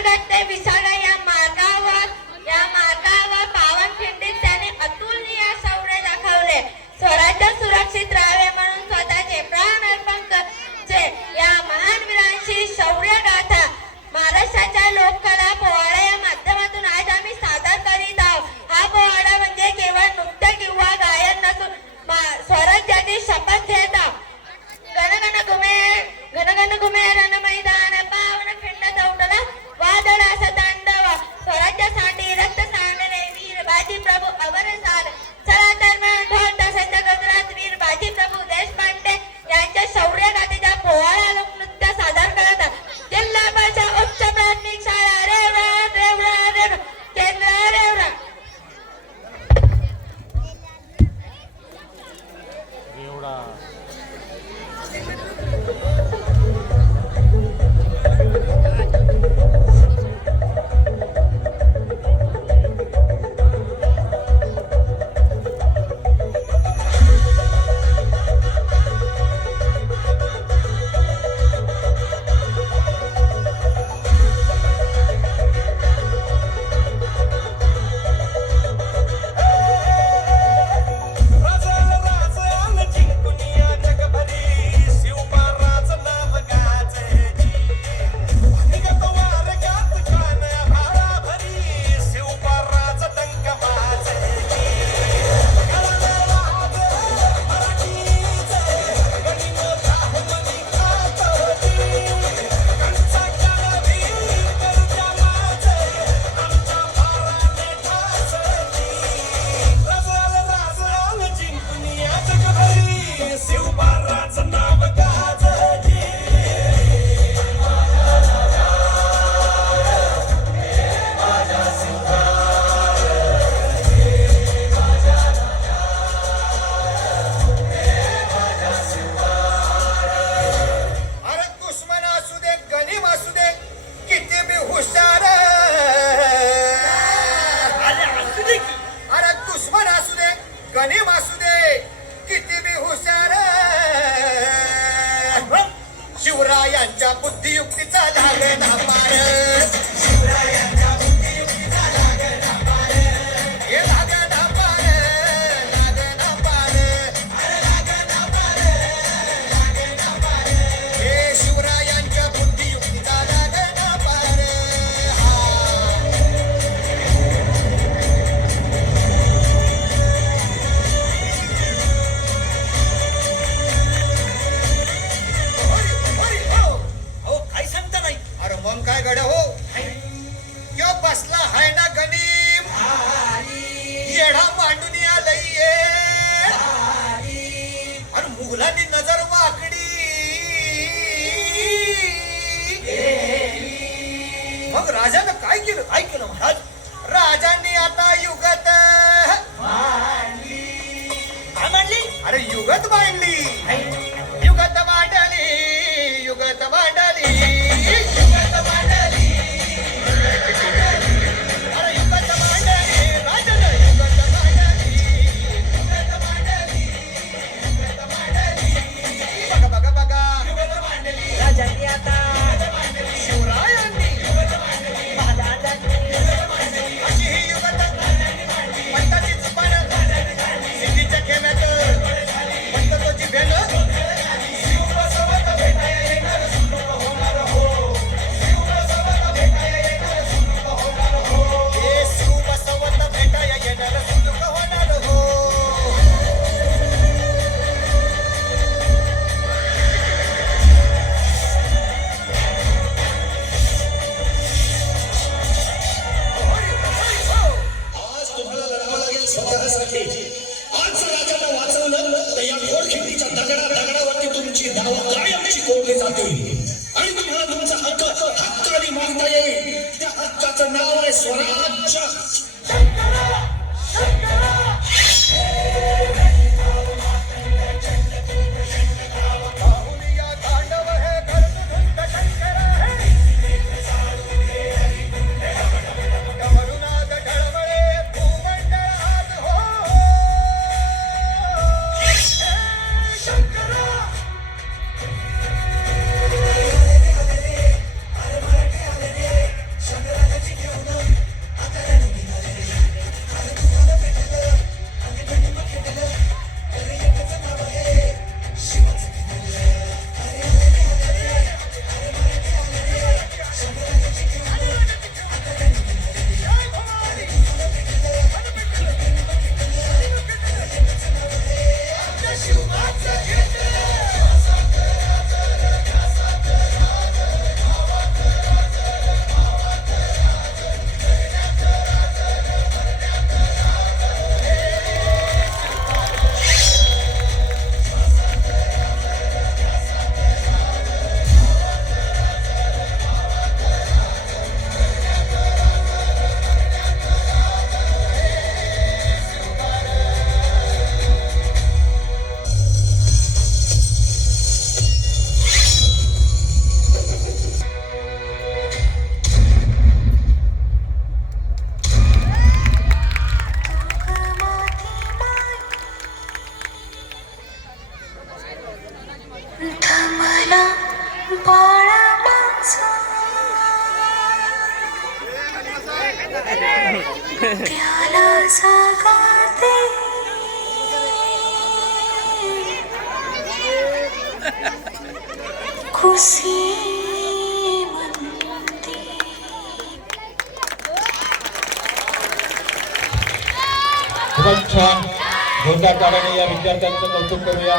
विसर्गात ते विसागा या मार्गावर पावनखिंडीत त्याने अतुलनीय शौर्य दाखवले. स्वराज्य सुरक्षित राहावे म्हणून स्वतःचे प्राण अर्पण करचे या महान वीरांची शौर्य गाथा महाराष्ट्राच्या लोककला पोवाडा या माध्यमातून आज आम्ही सादर करीत आहोत. हा पोवाडा म्हणजे केवळ नृत्य किंवा गायन नसून स्वराज्याची शपथ घेत आहोत. घनघन घुमे रण मैदान पावन खिंड चौटला वादळ असा तांडव स्वराज्यासाठी रक्त सांडणे वीर बाजी प्रभू अवर सार. चला तर मग ढोल ताशाच्या गजरात वीर बाजी प्रभू देशपांडे यांच्या शौर्य गाथेचा पोवाडा लोकनृत्य सादर करत जिल्हाबाच्या उच्च प्राथमिक शाळा रेवरा केंद्र रेवरा. शिवरायांच्या बुद्धियुक्तीचा लागला पार. मुघलांनी नजर वाकडी मग राजानं काय केलं महाराज. राजांनी आता युगत मांडली. अरे युगत मांडली. युगत मांडली. युगत मांडली. युगत मांडली. अरे युगत मांडली. राजानं युगत मांडली. युगत मांडली. युगत मांडली. बघा बघा युगत मांडली. राजांनी आता शिवरायांनी अशी ही युगत पंताची चुपान सिद्धीच्या खेळ्यात पंततोची भेल शिवबसवत भेटाया येणार सुंदर होणार हो. शिवबसवत भेटाया येणार सुंदर होणार हो. हे शिवबसवत भेटाया येणार सुंदर होणार हो. आज राजाला वाचवलं तर या खोडखिंडीच्या दगडावरती तुमची नाव कायमची कोरली जातील आणि तुम्हाला तुमचा हक्काने मागता येईल. त्या हक्काचं नाव आहे स्वराज्य. खुशी खूपच छान जोरदार तालीने या विद्यार्थ्यांचं कौतुक करूया.